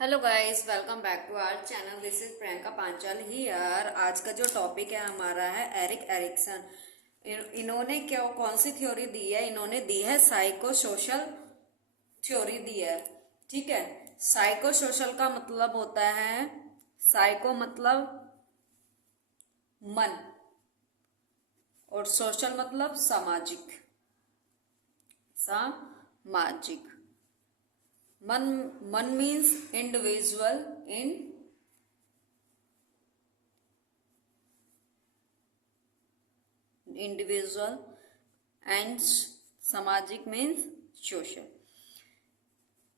Hello guys, welcome back to our channel. This is Priyanka Panchal here. आज का जो topic है हमारा है एरिक एरिक्सन। इन्होंने क्या कौन सी थ्योरी दी है? इन्होंने दी है साइको सोशल थ्योरी दी है। ठीक है। साइको सोशल का मतलब होता है, साइको मतलब मन और सोशल मतलब सामाजिक। सामाजिक मन मन means individual in individual and सामाजिक मीन्स सोशल।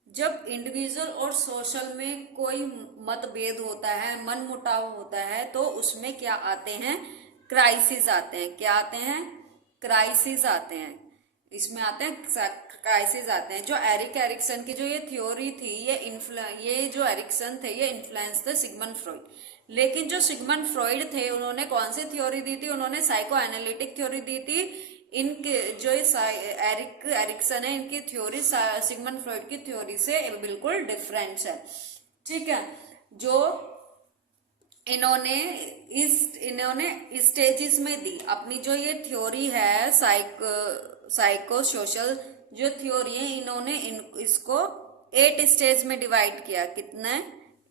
जब इंडिविजुअल और सोशल में कोई मतभेद होता है, मन मुटाव होता है, तो उसमें क्या आते हैं? क्राइसिस आते हैं। क्या आते हैं? क्राइसिस आते हैं। इसमें आते हैं क्राइसिस आते हैं। जो एरिक एरिक्सन की जो ये थ्योरी थी, ये जो एरिक्सन थे, ये इन्फ्लुएंस थे सिगमंड फ्रॉइड। लेकिन जो सिगमंड फ्रॉइड थे, उन्होंने कौन सी थ्योरी दी थी? उन्होंने साइको एनालिटिक थ्योरी दी थी। इनके जो एरिक एरिक्सन है, इनकी थ्योरी सिगमंड फ्रॉइड की थ्योरी से बिल्कुल डिफरेंट है। ठीक है। जो इन्होंने स्टेजेस में दी अपनी जो ये थ्योरी है, साइको सोशल जो थ्योरी है, इन्होंने इसको 8 स्टेज में डिवाइड किया। कितने?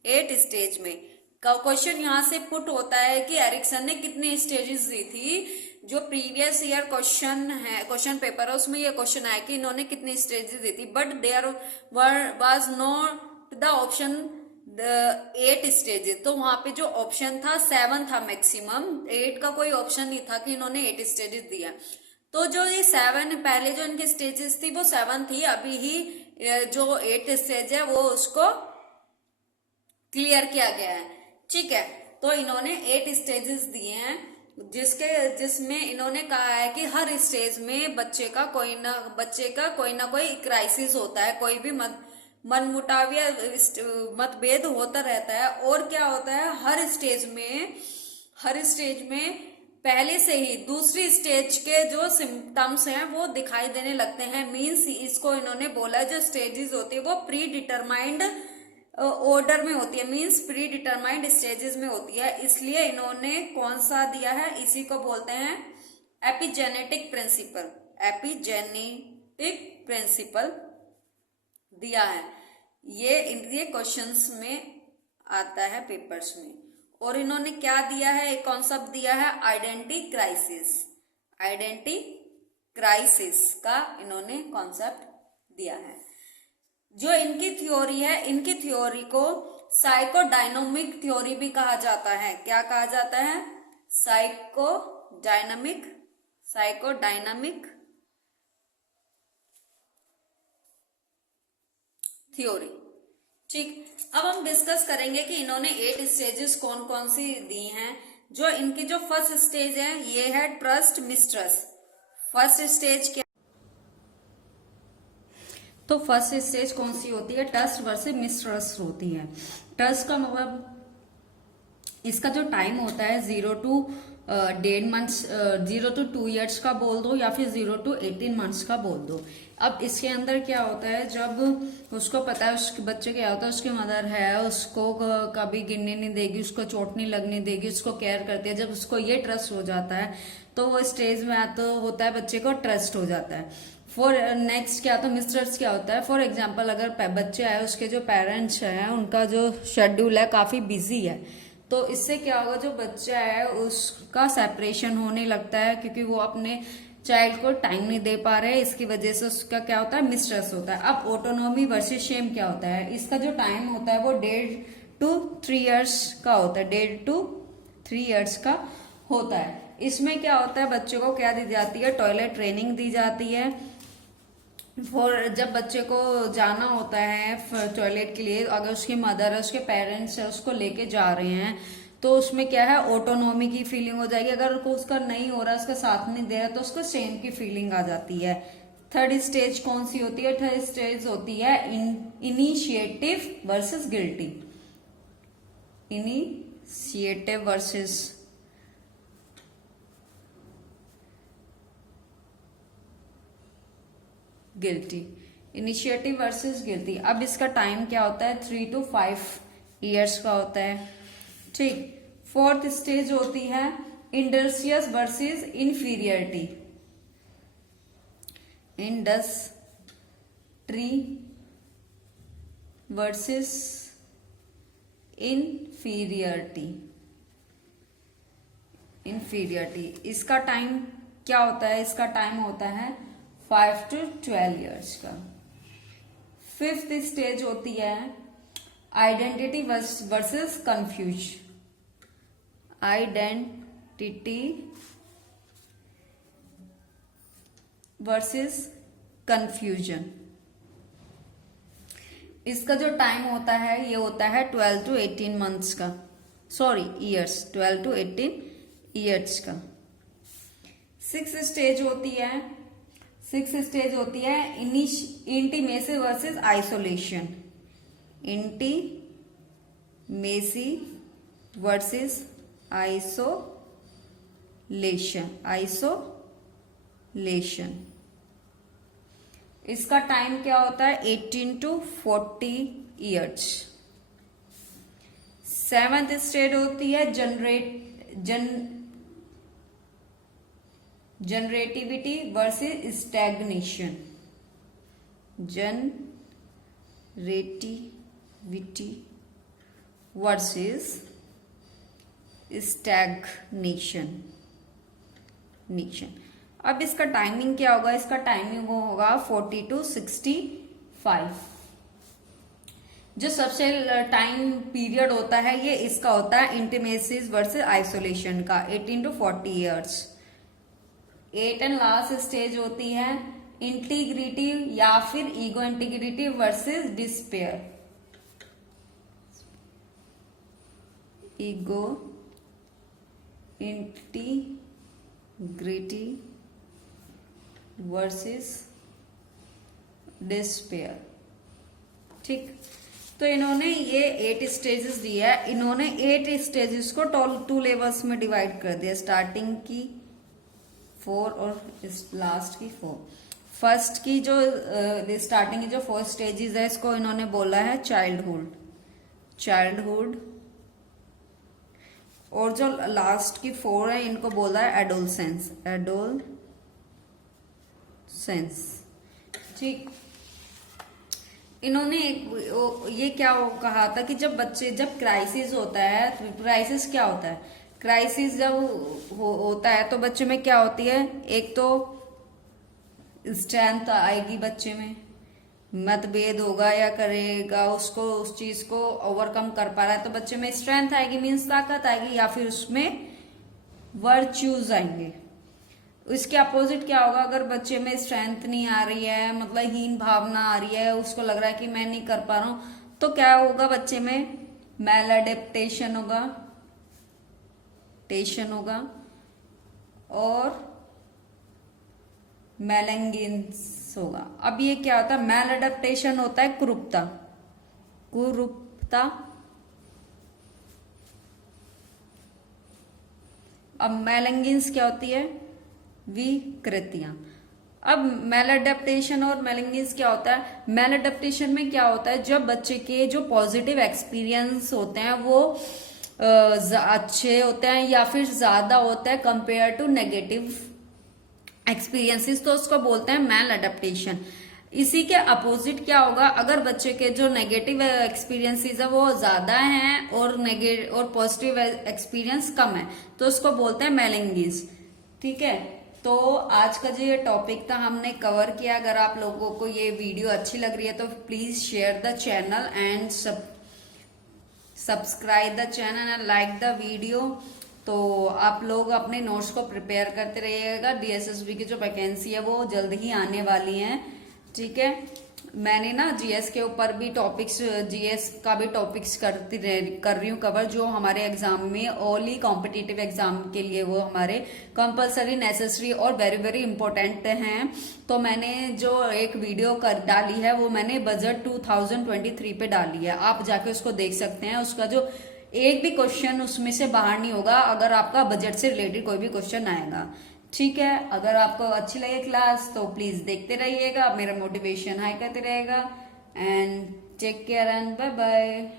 8 स्टेज में। क्वेश्चन यहाँ से पुट होता है कि एरिक्सन ने कितनी स्टेजेस दी थी। जो प्रीवियस ईयर क्वेश्चन है, क्वेश्चन पेपर है, उसमें ये क्वेश्चन आया कि इन्होंने कितनी स्टेजेस दी थी, but there was not the option 8 stages. तो वहां पे जो ऑप्शन था 7 था मैक्सिमम। 8 का कोई ऑप्शन नहीं था कि इन्होंने 8 स्टेजेस दिया। तो जो ये 7 पहले जो इनकी स्टेजेस थी वो 7 थी। अभी ही जो 8 स्टेज है वो उसको क्लियर किया गया है। ठीक है। तो इन्होंने 8 स्टेजेस दिए हैं, जिसमें इन्होंने कहा है कि हर स्टेज में बच्चे का कोई ना कोई क्राइसिस होता है, कोई भी मन मुटाव या मतभेद होता रहता है। और क्या होता है? हर स्टेज में पहले से ही दूसरी स्टेज के जो सिम्टम्स हैं वो दिखाई देने लगते हैं। मीन्स इसको इन्होंने बोला, जो स्टेजेस होती है वो प्री डिटरमाइंड ऑर्डर में होती है, मीन्स प्री डिटरमाइंड स्टेजेस में होती है। इसलिए इन्होंने कौन सा दिया है? इसी को बोलते हैं एपिजेनेटिक प्रिंसिपल। एपिजेनेटिक प्रिंसिपल दिया है। ये क्वेश्चंस में आता है, पेपर्स में। और इन्होंने क्या दिया है? एक कॉन्सेप्ट दिया है आइडेंटिटी क्राइसिस। आइडेंटिटी क्राइसिस का इन्होंने कॉन्सेप्ट दिया है। जो इनकी थ्योरी है, इनकी थ्योरी को साइकोडायनामिक थ्योरी भी कहा जाता है। क्या कहा जाता है? Psychodynamic theory. ठीक। अब हम डिस्कस करेंगे कि इन्होंने 8 स्टेजेस कौन कौन सी दी हैं। जो इनकी जो फर्स्ट स्टेज है, ये है ट्रस्ट मिसट्रस्ट। फर्स्ट स्टेज क्या? तो फर्स्ट स्टेज कौन सी होती है? ट्रस्ट वर्सेस मिसट्रस्ट होती है। ट्रस्ट का मतलब, इसका जो टाइम होता है 0 to 1.5 months, 0 to 2 years का बोल दो, या फिर 0 to 18 months का बोल दो। अब इसके अंदर क्या होता है? जब उसको पता है उसके बच्चे क्या होता है, उसकी मदर है, उसको कभी गिरने नहीं देगी, उसको चोट नहीं लगने देगी, उसको केयर करती है। जब उसको ये ट्रस्ट हो जाता है तो वो स्टेज में तो होता है, बच्चे को ट्रस्ट हो जाता है। फॉर नेक्स्ट क्या होता है? मिसट्रस्ट क्या होता है? फॉर एग्जाम्पल, अगर बच्चे आए, उसके जो पेरेंट्स हैं, उनका जो शेड्यूल है काफी बिजी है, तो इससे क्या होगा? जो बच्चा है उसका सेपरेशन होने लगता है, क्योंकि वो अपने चाइल्ड को टाइम नहीं दे पा रहे हैं। इसकी वजह से उसका क्या होता है? मिसट्रस्ट होता है। अब ऑटोनॉमी वर्सेस शेम क्या होता है? इसका जो टाइम होता है वो 1.5 to 3 years का होता है। 1.5 to 3 years का होता है। इसमें क्या होता है? बच्चों को क्या दी जाती है? टॉयलेट ट्रेनिंग दी जाती है। फॉर जब बच्चे को जाना होता है टॉयलेट के लिए, अगर उसकी मदर है, उसके पेरेंट्स है, उसको लेके जा रहे हैं, तो उसमें क्या है? ऑटोनॉमी की फीलिंग हो जाएगी। अगर उसका नहीं हो रहा, उसका साथ नहीं दे रहा, तो उसको शेम की फीलिंग आ जाती है। थर्ड स्टेज कौन सी होती है? थर्ड स्टेज होती है initiative versus guilty. Initiative versus guilty. Initiative versus guilty. अब इसका टाइम क्या होता है, 3 to 5 ईयर्स का होता है। ठीक। फोर्थ स्टेज होती है industrious versus inferiority. Industry versus inferiority. इसका टाइम क्या होता है, इसका टाइम होता है 5 to 12 ईयर्स का। फिफ्थ स्टेज होती है identity versus confuse. Identity versus confusion. इसका जो टाइम होता है ये होता है 12 to 18 मंथ्स का, सॉरी ईयर्स, 12 to 18 ईयर्स का। सिक्स स्टेज होती है intimacy versus isolation. Intimacy versus isolation. इसका टाइम क्या होता है, 18 to 40 ईयर्स। सेवेंथ स्टेज होती है generativity versus stagnation. Generativity versus stagnation. अब इसका टाइमिंग क्या होगा, इसका टाइमिंग होगा 40 to 65। जो सबसे टाइम पीरियड होता है ये इसका होता है इंटीमेसी वर्सेस आइसोलेशन का, 18 to 40 years. 8 and last stage होती है इंटीग्रिटी या फिर ego integrity versus despair. Ego integrity versus despair. ठीक। तो इन्होंने ये 8 स्टेजेस दिया है। इन्होंने 8 स्टेजेस को 2 लेवल्स में डिवाइड कर दिया, स्टार्टिंग की 4 और इस लास्ट की 4। फर्स्ट की जो स्टार्टिंग की जो 4 स्टेजेस है इसको इन्होंने बोला है चाइल्डहुड, और जो लास्ट की 4 है इनको बोला है एडोलसेंस। ठीक। इन्होंने ये क्या कहा था कि जब क्राइसिस होता है, क्राइसिस क्या होता है, क्राइसिस जब होता है तो बच्चे में क्या होती है, एक तो स्ट्रेंथ आएगी बच्चे में, मतभेद होगा या करेगा उसको, उस चीज को ओवरकम कर पा रहा है तो बच्चे में स्ट्रेंथ आएगी, मीन्स ताकत आएगी, या फिर उसमें वर्च्यूज आएंगे। इसके अपोजिट क्या होगा, अगर बच्चे में स्ट्रेंथ नहीं आ रही है, मतलब हीन भावना आ रही है, उसको लग रहा है कि मैं नहीं कर पा रहा हूं, तो क्या होगा, बच्चे में मैल एडेप्टेशन होगा और मेलेंगिन्स होगा। अब ये क्या होता है, मैल एडेप्टेशन होता है कुरूपता। अब मेलेंगिन्स क्या होती है, विकृतियां। अब मैल एडेप्टेशन और मेलेंगिन्स क्या होता है, मैल एडेप्टेशन में क्या होता है, जब बच्चे के जो पॉजिटिव एक्सपीरियंस होते हैं वो अच्छे होते हैं या फिर ज्यादा होता है कंपेयर टू नेगेटिव एक्सपीरियंसेस, तो उसको बोलते हैं मैल एडेप्टेशन। इसी के अपोजिट क्या होगा, अगर बच्चे के जो नेगेटिव एक्सपीरियंसेस है वो ज्यादा हैं और पॉजिटिव एक्सपीरियंस कम है, तो उसको बोलते हैं मेलेंगिन्स। ठीक है। तो आज का जो ये टॉपिक था हमने कवर किया। अगर आप लोगों को ये वीडियो अच्छी लग रही है तो please share the channel and subscribe the channel and like the video. तो आप लोग अपने नोट्स को प्रिपेयर करते रहिएगा। DSSB की जो वैकेंसी है वो जल्द ही आने वाली है। ठीक है। मैंने ना जीएस के ऊपर भी जीएस का भी टॉपिक्स कर रही हूँ कवर, जो हमारे एग्जाम में ओनली कॉम्पिटिटिव एग्जाम के लिए वो हमारे कंपलसरी, नेसेसरी और वेरी वेरी इंपॉर्टेंट हैं। तो मैंने जो एक वीडियो डाली है वो मैंने बजट 2023 पे डाली है, आप जाके उसको देख सकते हैं। उसका जो एक भी क्वेश्चन उसमें से बाहर नहीं होगा अगर आपका बजट से रिलेटेड कोई भी क्वेश्चन आएगा। ठीक है, अगर आपको अच्छी लगे क्लास तो प्लीज देखते रहिएगा, मेरा मोटिवेशन हाई करते रहेगा। And take care and bye bye.